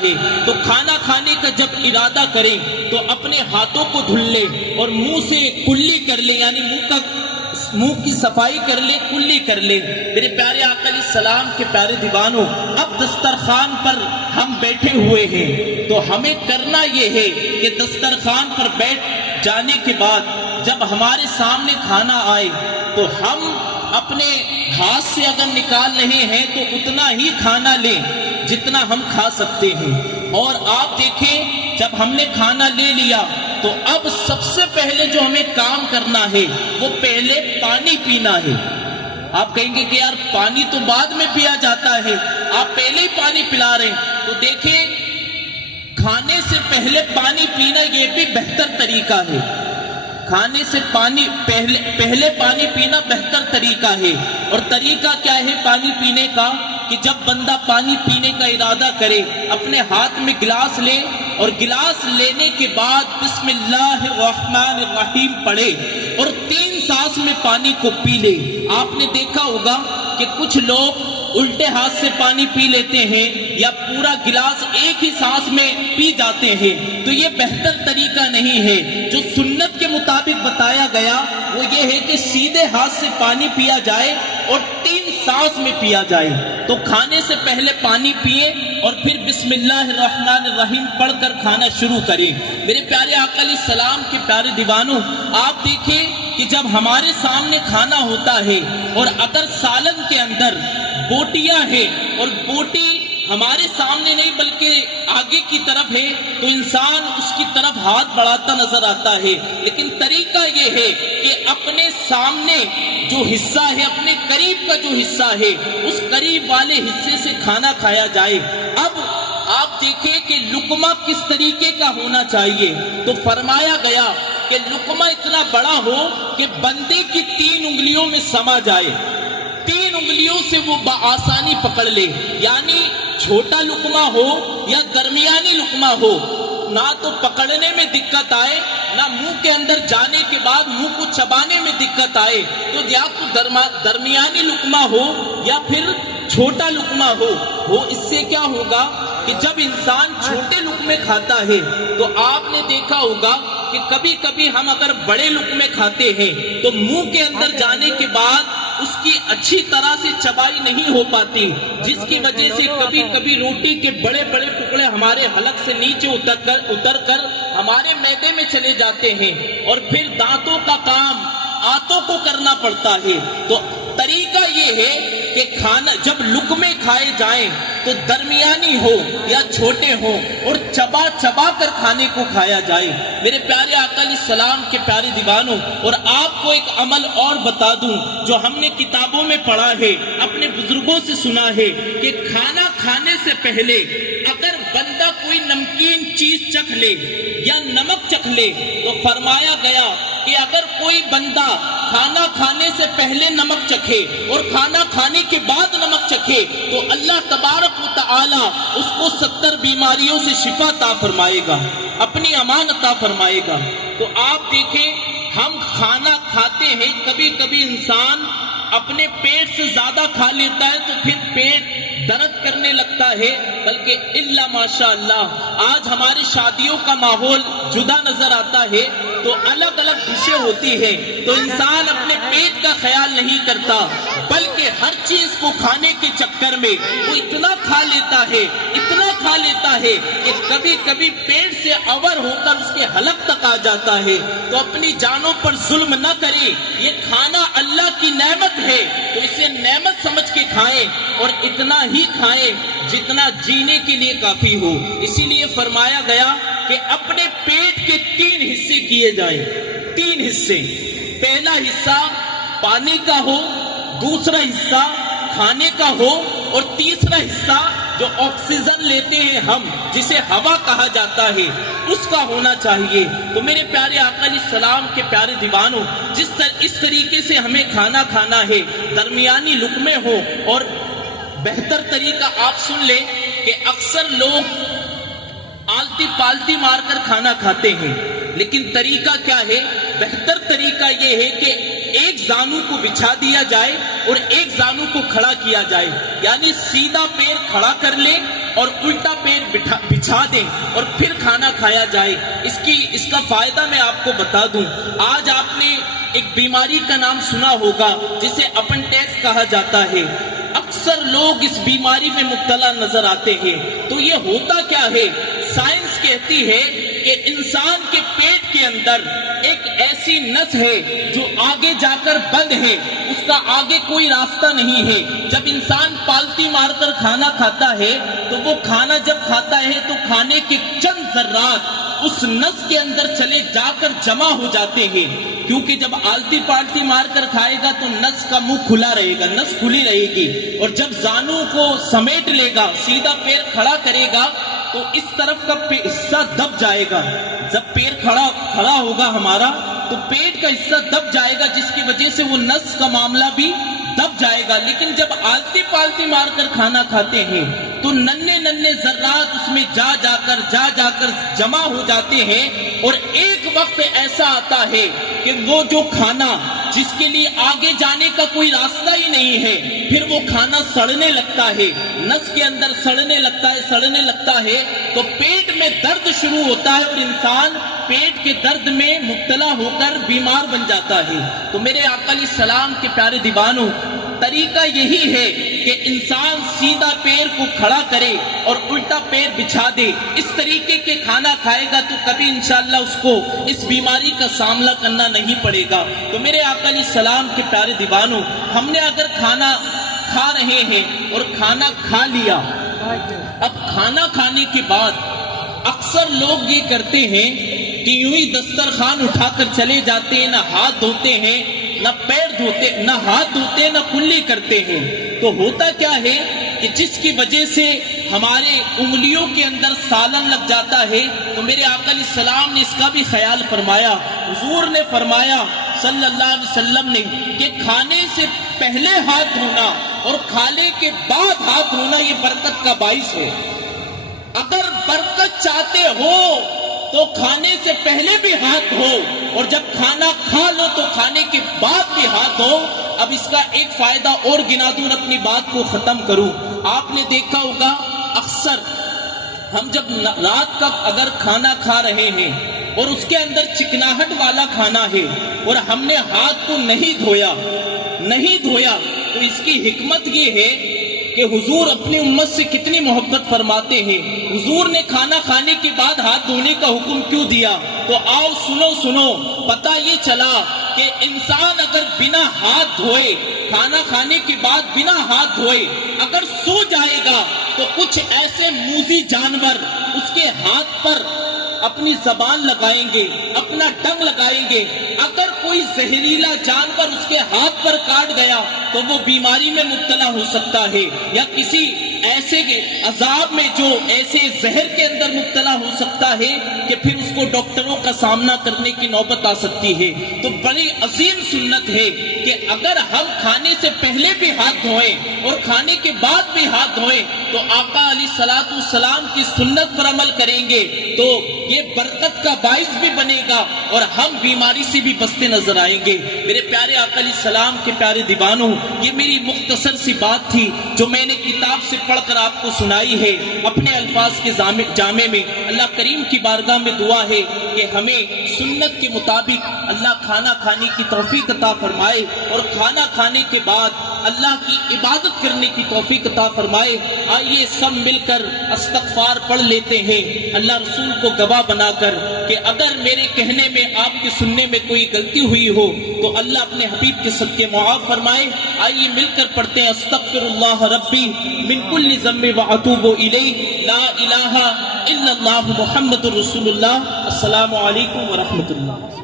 ہے تو کھانا کھانے کا جب ارادہ کریں تو اپنے ہاتھوں کو دھل لے اور منہ سے کلی کر لے، یعنی منہ کی صفائی کر لے، کلی کر لے۔ میرے پیارے آقا علیہ السلام کے پیارے دیوانوں، اب دسترخوان پر ہم بیٹھے ہوئے ہیں تو ہمیں کرنا یہ ہے کہ دسترخوان پر بیٹھ جانے کے بعد جب ہمارے سامنے کھانا آئے تو ہم اپنے ہاتھ سے اگر نکال رہے ہیں تو اتنا ہی کھانا لیں جتنا ہم کھا سکتے ہیں۔ اور آپ دیکھیں جب ہم نے کھانا لے لیا تو اب سب سے پہلے جو ہمیں کام کرنا ہے وہ پہلے پانی پینا ہے۔ آپ کہیں گے کہ یار پانی تو بعد میں پیا جاتا ہے، آپ پہلے ہی پانی پلا رہے ہیں، تو دیکھیں کھانے سے پہلے پانی پینا یہ بھی بہتر طریقہ ہے۔ کھانے سے پہلے پانی پینا بہتر طریقہ ہے۔ اور طریقہ کیا ہے پانی پینے کا؟ کہ جب بندہ پانی پینے کا ارادہ کرے اپنے ہاتھ میں گلاس لے اور گلاس لینے کے بعد بسم اللہ الرحمن الرحیم پڑھے اور 3 سانس میں پانی کو پی لے۔ آپ نے دیکھا ہوگا کہ کچھ لوگ الٹے ہاتھ سے پانی پی لیتے ہیں یا پورا گلاس ایک ہی سانس میں پی جاتے ہیں، تو یہ بہتر طریقہ نہیں ہے۔ جو سنت کے مطابق بتایا گیا وہ یہ ہے کہ سیدھے ہاتھ سے پانی پیا جائے اور 3 سانس میں پیا جائے۔ تو کھانے سے پہلے پانی پیئے اور پھر بسم اللہ الرحمن الرحیم پڑھ کر کھانا شروع کریں۔ میرے پیارے آقا علیہ السلام کے پیارے دیوانوں، آپ دیکھیں کہ جب ہمارے سامنے کھانا ہوتا ہے اور اگر سالن کے اندر بوٹیاں ہیں اور بوٹی ہمارے سامنے نہیں بلکہ آگے کی طرف ہے تو انسان اس کی طرف ہاتھ بڑھاتا نظر آتا ہے، لیکن طریقہ یہ ہے کہ اپنے سامنے جو حصہ ہے، اپنے قریب کا جو حصہ ہے، اس قریب والے حصے سے کھانا کھایا جائے۔ اب آپ دیکھیں کہ لقمہ کس طریقے کا ہونا چاہیے، تو فرمایا گیا کہ لقمہ اتنا بڑا ہو کہ بندے کی 3 انگلیوں میں سما جائے، 3 انگلیوں سے وہ بآسانی پکڑ لے، یعنی چھوٹا لقمہ ہو یا درمیانی لقمہ ہو، نہ تو پکڑنے میں دقت آئے نہ منہ کے اندر جانے کے بعد منہ کو چبانے میں دقت آئے، تو یا تو درمیانی لقمہ ہو یا پھر چھوٹا لقمہ ہو۔ اس سے کیا ہوگا کہ جب انسان چھوٹے لقمے کھاتا ہے تو آپ نے دیکھا ہوگا کہ کبھی کبھی ہم اگر بڑے لقمے کھاتے ہیں تو منہ کے اندر جانے کے بعد اس کی اچھی طرح سے چبائی نہیں ہو پاتی، جس کی وجہ سے کبھی کبھی روٹی کے بڑے بڑے ٹکڑے ہمارے حلق سے نیچے اتر کر ہمارے معدے میں چلے جاتے ہیں اور پھر دانتوں کا کام آنتوں کو کرنا پڑتا ہے۔ تو طریقہ یہ ہے کہ کھانا جب لقمے کھائے جائیں تو درمیانی ہو یا چھوٹے ہو اور چبا چبا کر کھانے کو کھایا جائے۔ میرے پیارے آقا علیہ السلام کے پیارے دیوانوں، اور آپ کو ایک عمل اور بتا دوں جو ہم نے کتابوں میں پڑھا ہے، اپنے بزرگوں سے سنا ہے کہ کھانا کھانے سے پہلے اگر بندہ کوئی نمکین چیز چکھ لے یا نمک چکھ لے تو فرمایا گیا کہ اگر کوئی بندہ کھانا کھانے سے پہلے نمک چکھے اور کھانا کھانے کے بعد نمک چکھے تو اللہ تبارک و تعالی اس کو 70 بیماریوں سے شفا عطا فرمائے گا، اپنی امان عطا فرمائے گا۔ تو آپ دیکھیں ہم کھانا کھاتے ہیں، کبھی کبھی انسان اپنے پیٹ سے زیادہ کھا لیتا ہے تو پھر پیٹ درد کرنے لگتا ہے، بلکہ الا ماشاء اللہ آج ہماری شادیوں کا ماحول جدا نظر آتا ہے تو الگ الگ ڈشیں ہوتی ہے تو انسان اپنے پیٹ کا خیال نہیں کرتا، بلکہ ہر چیز کو کھانے کے چکر میں وہ اتنا کھا لیتا ہے کہ کبھی کبھی پیٹ سے عور ہو کر اس کے حلق تک آ جاتا ہے۔ تو اپنی جانوں پر ظلم نہ کریں، یہ کھانا اللہ کی نعمت ہے تو اسے نعمت سمجھ کے کھائیں اور اتنا ہی کھائیں جتنا جینے کے لیے کافی ہو۔ اسی لیے فرمایا گیا کہ اپنے پیٹ کے 3 حصے کیے جائیں، 3 حصے، پہلا حصہ پانی کا ہو، دوسرا حصہ کھانے کا ہو اور تیسرا حصہ جو آکسیجن لیتے ہیں ہم جسے ہوا کہا جاتا ہے اس کا ہونا چاہیے۔ تو میرے پیارے آقا علیہ السلام کے پیارے دیوانوں، اس طریقے سے ہمیں کھانا کھانا ہے، درمیانی لقمے ہو۔ اور بہتر طریقہ آپ سن لیں کہ اکثر لوگ آلتی پالتی مار کر کھانا کھاتے ہیں، لیکن طریقہ کیا ہے؟ بہتر طریقہ یہ ہے کہ ایک زانو کو بچھا دیا جائے اور ایک زانو کو کھڑا کیا جائے، یعنی سیدھا پیر کھڑا کر لے اور الٹا پیر بچھا دیں اور پھر کھانا کھایا جائے۔ اس کا فائدہ میں آپ کو بتا دوں، آج آپ نے ایک بیماری کا نام سنا ہوگا جسے اپنڈکس کہا جاتا ہے۔ اکثر لوگ اس بیماری میں مبتلا نظر آتے ہیں۔ تو یہ ہوتا کیا ہے؟ سائنس کہتی ہے کہ انسان کے پیٹ کے اندر ایک ایسی نس ہے جو آگے جا کر بند ہے، اس کا آگے کوئی راستہ نہیں ہے۔ جب انسان پالتی مار کر کھانا کھاتا ہے تو وہ کھانا جب کھاتا ہے تو کھانے کے چند ذرات اس نس کے اندر چلے جا کر جمع ہو جاتے ہیں، کیونکہ جب آلتی پالتی مار کر کھائے گا تو نس کا منہ کھلا رہے گا، نس کھلی رہے گی، اور جب زانوں کو سمیٹ لے گا، سیدھا پیر کھڑا کرے گا تو اس طرف کا حصہ دب جائے گا۔ جب پیر کھڑا ہوگا ہمارا تو پیٹ کا حصہ دب جائے گا، جس کی وجہ سے وہ نس کا معاملہ بھی دب جائے گا۔ لیکن جب آلتی پالتی مار کر کھانا کھاتے ہیں تو ننھے ذرات اس میں جا کر جمع ہو جاتے ہیں، اور ایک وقت ایسا آتا ہے کہ وہ جو کھانا جس کے لیے آگے جانے کا کوئی راستہ ہی نہیں ہے، پھر وہ کھانا سڑنے لگتا ہے، نس کے اندر سڑنے لگتا ہے تو پیٹ میں درد شروع ہوتا ہے اور انسان پیٹ کے درد میں مبتلا ہو کر بیمار بن جاتا ہے۔ تو میرے آقا علیہ السلام کے پیارے دیوانوں، طریقہ یہی ہے کہ انسان سیدھا پیر کو کھڑا کرے اور الٹا پیر بچھا دے۔ اس طریقے کے کھانا کھائے گا تو کبھی انشاءاللہ اس کو اس بیماری کا سامنا کرنا نہیں پڑے گا۔ تو میرے آقا علیہ السلام کے پیارے دیوانوں، ہم نے اگر کھانا کھا رہے ہیں اور کھانا کھا لیا، اب کھانا کھانے کے بعد اکثر لوگ یہ کرتے ہیں کہ یوں ہی دسترخوان اٹھا کر چلے جاتے ہیں، نہ ہاتھ دھوتے ہیں، نہ پیر دھوتے، نہ ہاتھ دھوتے، نہ کلی کرتے ہیں۔ تو ہوتا کیا ہے کہ جس کی وجہ سے ہمارے انگلیوں کے اندر سالن لگ جاتا ہے۔ تو میرے آقا علیہ السلام نے اس کا بھی خیال فرمایا۔ حضور نے فرمایا صلی اللہ علیہ وسلم نے کہ کھانے سے پہلے ہاتھ دھونا اور کھانے کے بعد ہاتھ دھونا یہ برکت کا باعث ہے۔ اگر برکت چاہتے ہو تو کھانے سے پہلے بھی ہاتھ دھو، اور جب کھانا کھا لو تو کھانے کے بعد بھی ہاتھ دھو۔ اب اس کا ایک فائدہ اور گنا دوں، اپنی بات کو ختم کروں۔ آپ نے دیکھا ہوگا اکثر ہم جب رات کا اگر کھانا کھا رہے ہیں اور اس کے اندر چکناہٹ والا کھانا ہے اور ہم نے ہاتھ کو نہیں دھویا تو اس کی حکمت یہ ہے کہ حضور اپنی امت سے کتنی محبت فرماتے ہیں۔ حضور نے کھانا کھانے کے بعد ہاتھ دھونے کا حکم کیوں دیا؟ تو آؤ سنو، پتہ یہ چلا کہ انسان اگر بنا ہاتھ دھوئے، کھانا کھانے کے بعد بنا ہاتھ دھوئے اگر سو جائے گا تو کچھ ایسے موذی جانور اس کے ہاتھ پر اپنی زبان لگائیں گے، اپنا ٹنگ لگائیں گے۔ اگر کوئی زہریلا جانور اس کے ہاتھ پر کاٹ گیا تو وہ بیماری میں مبتلا ہو سکتا ہے، یا کسی ایسے عذاب میں جو ایسے زہر کے اندر مبتلا ہو سکتا ہے کہ پھر اس کو ڈاکٹروں کا سامنا کرنے کی نوبت آ سکتی ہے۔ تو بڑی عظیم سنت ہے کہ اگر ہم کھانے سے پہلے بھی ہاتھ دھوئیں اور کھانے کے بعد بھی ہاتھ دھوئیں تو آقا علیہ الصلوۃ والسلام کی سنت پر عمل کریں گے تو یہ برکت کا باعث بھی بنے گا اور ہم بیماری سے بھی بچتے نظر آئیں گے۔ میرے پیارے آقا علیہ السلام کے پیارے دیوانوں، یہ میری مختصر سی بات تھی جو میں نے کتاب سے پڑھ کر آپ کو سنائی ہے اپنے الفاظ کے جامع میں۔ اللہ کریم کی بارگاہ میں دعا ہے کہ ہمیں سنت کے مطابق اللہ کھانا کھانے کی توفیق عطا فرمائے اور کھانا کھانے کے بعد اللہ کی عبادت کرنے کی توفیق عطا فرمائے۔ آئیے سب مل کر استغفار پڑھ لیتے ہیں، اللہ رسول کو گواہ بنا کر کہ اگر میرے کہنے میں، آپ کے سننے میں کوئی غلطی ہوئی ہو تو اللہ اپنے حبیب کے صدقے معاف فرمائے۔ آئیے مل کر پڑھتے ہیں استغفر اللہ ربی من کل ذنب واتوب الیہ، لا الہ الا اللہ محمد رسول اللہ۔ السلام علیکم ورحمۃ اللہ۔